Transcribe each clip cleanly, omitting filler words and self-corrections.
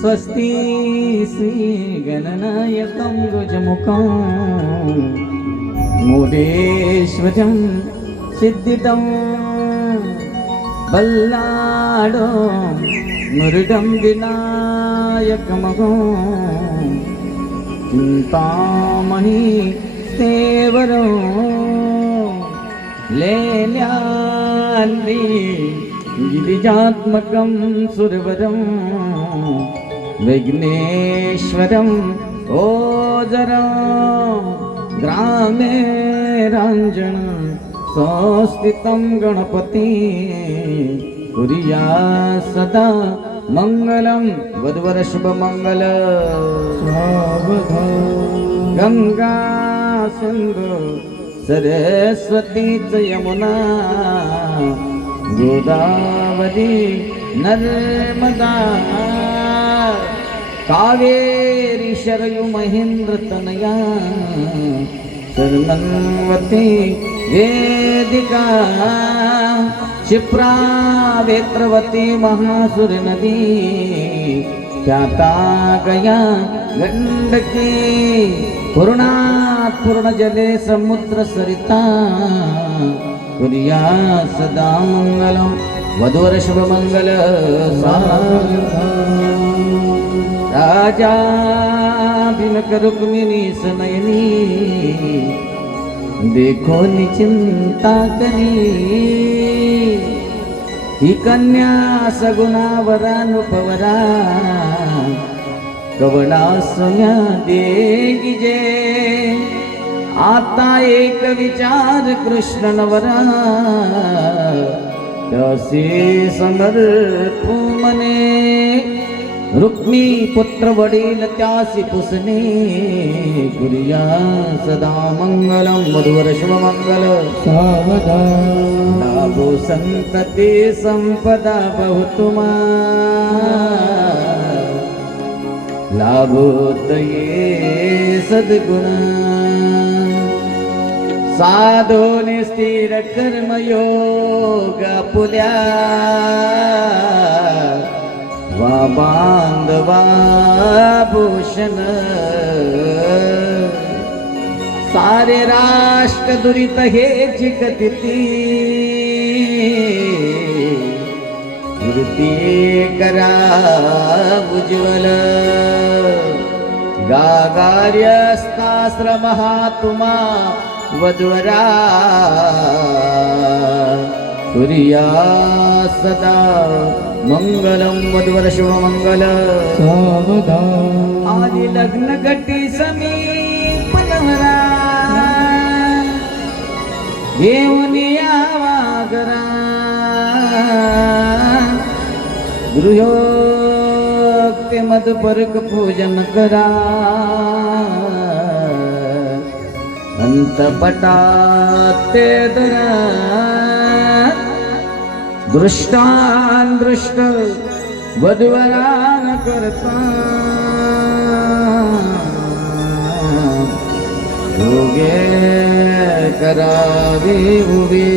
स्वस्ति श्रीगणनायकं गुजमुखं मुरेश्वरं सिद्धितं बल्लाडो मुरुडं विनायकमगो चिंतामणि सेवरो लेल्याल्ली गिरिजात्मकं सुरवरं विघ्नेश्वरं ओजरं ग्रामे रांजन संस्थितं गणपति कुर्या सदा मंगलं वधूवर शुभ मंगल गंगा सिंधु सरस्वती च यमुना गोदावरी नर्मदा कावेरी शरयु महेंद्र तनया शर्मन्वती वेदिका क्षिप्रा वेत्रवती महासुर नदी ख्याता गया गंडकी पूर्णा पूर्ण जले समुद्र सरिता कुर्या सदा मंगलम वधूवर शुभ मंगल राजा बिनक रुक्मिणी सनयनी देखो निचिंता करी ही कन्या सगुणा वरानुपवरा कवना सोन्या देगी जे आता एक विचार कृष्ण नवरा त्यासी समर्पू मने रुक्मी पुत्र वडील त्यासी पुसने कुर्या सदा मंगलम वधूवर शुभ मंगल सावधान लाभो संतति संपदा बहुतुमा लाभोत ये सद्गुण साधोनि स्थिर कर्मयोग पुल्या वा बांधवा भूषण सारे राष्ट्र दुरित हे जिकतिती वृत्ती करा उज्ज्वल गागार्यस्ताश्रमः तुमा वधूवरा कुर्या सदा मंगलम वधूवर शुभ मंगल आदि लग्न घटी समीप नवरा घेऊन यावा घरा गृहोक्ती मधुपर्क पूजन करा अंतपटात ते धरा दृष्टान दृष्ट वधूवरा न करता योगे करावी उभी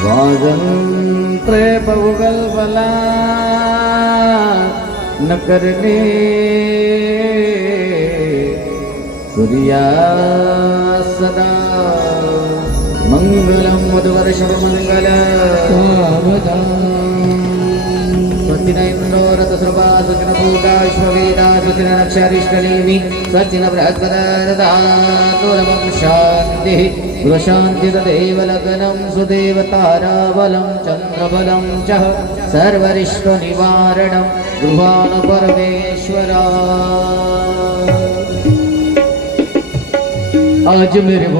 स्वातंत्र्य बहुगल्पला न करणे कुर्या सदा मंगलम वधूवर शुभ मंगल स्वस्ति न इंद्रो रथसृपा स्वस्ति न पूषा विश्ववेदा स्वस्ति न नक्षरिष्टनेमि स्वस्ति न बृहस्पतिर्दधातु शान्तिः गृहशान्ति तदेव लग्नं सुदेवताराबलं चन्द्रबलं च सर्वरिष्टनिवारणं गृहाण परमेश्वरा आज मेरे